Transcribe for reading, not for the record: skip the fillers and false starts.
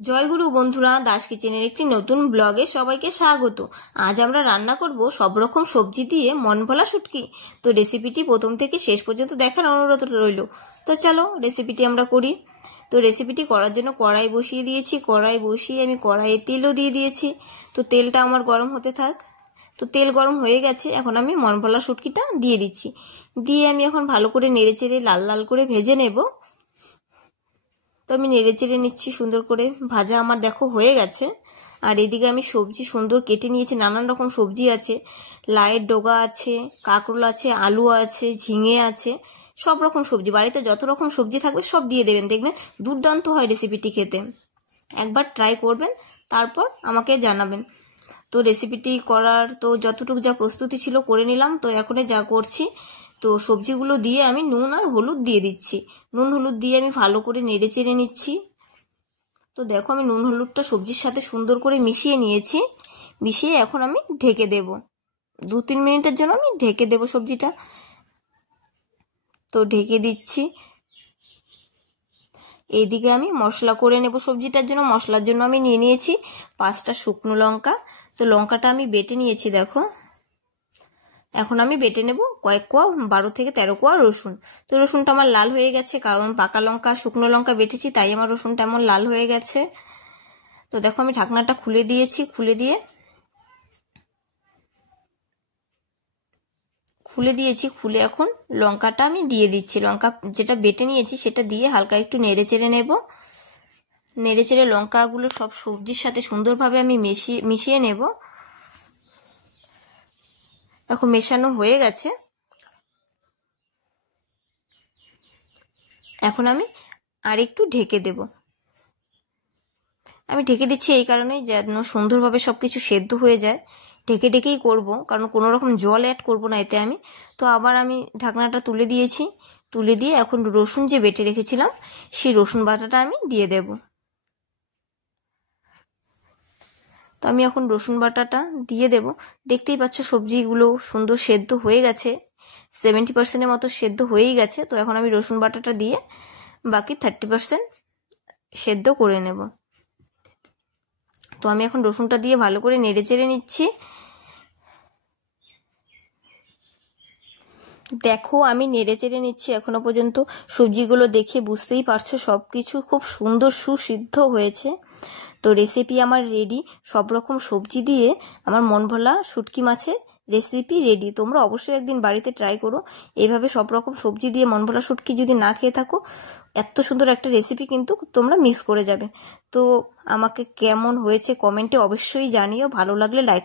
জয়গুরু বন্ধুরা, দাস কিচেনের একটি নতুন ব্লগে সবাইকে স্বাগত। আজ আমরা রান্না করব সব রকম সবজি দিয়ে মন ভোলা শুটকি। তো রেসিপিটি প্রথম থেকে শেষ পর্যন্ত দেখার অনুরোধ রইল। তো চলো রেসিপিটি আমরা করি। তো রেসিপিটি করার জন্য কড়াই বসিয়ে দিয়েছি। কড়াই বসিয়ে আমি কড়াইয়ে তেলও দিয়ে দিয়েছি। তো তেলটা আমার গরম হতে থাক। তো তেল গরম হয়ে গেছে, এখন আমি মন ভোলা শুটকিটা দিয়ে দিচ্ছি। দিয়ে আমি এখন ভালো করে নেড়ে চেড়ে লাল লাল করে ভেজে নেব। তো আমি নেড়ে চেড়ে নিচ্ছি সুন্দর করে। ভাজা আমার দেখো হয়ে গেছে। আর এদিকে আমি সবজি সুন্দর কেটে নিয়েছি। নানান রকম সবজি আছে, লাইয়ের ডগা আছে, কাঁকরোল আছে, আলু আছে, ঝিঙে আছে, সব রকম সবজি। বাড়িতে যত রকম সবজি থাকবে সব দিয়ে দেবেন, দেখবেন দুর্দান্ত হয় রেসিপিটি খেতে। একবার ট্রাই করবেন, তারপর আমাকে জানাবেন। তো রেসিপিটি করার তো যতটুকু যা প্রস্তুতি ছিল করে নিলাম। তো এখন যা করছি, তো সবজিগুলো দিয়ে আমি নুন আর হলুদ দিয়ে দিচ্ছি। নুন হলুদ দিয়ে আমি ভালো করে নেড়ে চেড়ে নিচ্ছি। তো দেখো আমি নুন হলুদটা সবজির সাথে সুন্দর করে মিশিয়ে নিয়েছি। মিশিয়ে এখন আমি ঢেকে দেব। 2-3 মিনিটের জন্য আমি ঢেকে দেব সবজিটা। তো ঢেকে দিচ্ছি। এইদিকে আমি মশলা করে নেব সবজিটার জন্য। মশলার জন্য আমি নিয়ে নিয়েছি 5টা শুকনো লঙ্কা। তো লঙ্কাটা আমি বেটে নিয়েছি দেখো। এখন আমি বেটে নেব কয়েক কোয়া, 12 থেকে 13 কোয়া রসুন। তো রসুনটা আমার লাল হয়ে গেছে, কারণ পাকা লঙ্কা শুকনো লঙ্কা বেটেছি, তাই আমার রসুনটা এমন লাল হয়ে গেছে। তো দেখো আমি ঢাকনাটা খুলে দিয়েছি। খুলে এখন লঙ্কাটা আমি দিয়ে দিচ্ছি। লঙ্কা যেটা বেটে নিয়েছি সেটা দিয়ে হালকা একটু নেড়ে চেড়ে নেব। নেড়ে চেড়ে লঙ্কাগুলো সব সবজির সাথে সুন্দরভাবে আমি মিশিয়ে নেব। দেখো মেশানো হয়ে গেছে। এখন আমি আর একটু ঢেকে দেব। আমি ঢেকে দিচ্ছি এই কারণেই যেন সুন্দরভাবে সবকিছু সেদ্ধ হয়ে যায়। ঢেকে ঢেকেই করব, কারণ কোনো রকম জল অ্যাড করব না এতে আমি। তো আবার আমি ঢাকনাটা তুলে দিয়েছি। তুলে দিয়ে এখন রসুন যে বেটে রেখেছিলাম সেই রসুন বাটাটা আমি দিয়ে দেব। তো আমি এখন রসুন বাটাটা দিয়ে দেব। দেখতেই পাচ্ছ সবজিগুলো সুন্দর সেদ্ধ হয়ে গেছে, 70% মতো সেদ্ধ হয়েই গেছে। তো এখন আমি রসুন বাটাটা দিয়ে বাকি 30% সেদ্ধ করে নেব। তো আমি এখন রসুনটা দিয়ে ভালো করে নেড়ে চেড়ে নিচ্ছি। দেখো আমি নেড়ে চেড়ে নিচ্ছি এখনো পর্যন্ত। সবজিগুলো দেখে বুঝতেই পারছো সব কিছু খুব সুন্দর সুসিদ্ধ হয়েছে। তো রেসিপি আমার রেডি। সব রকম সবজি দিয়ে আমার মন ভোলা শুটকি মাছের রেসিপি রেডি। তোমরা অবশ্যই একদিন বাড়িতে ট্রাই করো। এইভাবে সব রকম সবজি দিয়ে মন ভোলা শুটকি যদি না খেয়ে থাকো, এত সুন্দর একটা রেসিপি কিন্তু তোমরা মিস করে যাবে। তো আমাকে কেমন হয়েছে কমেন্টে অবশ্যই জানিও। ভালো লাগলে লাইক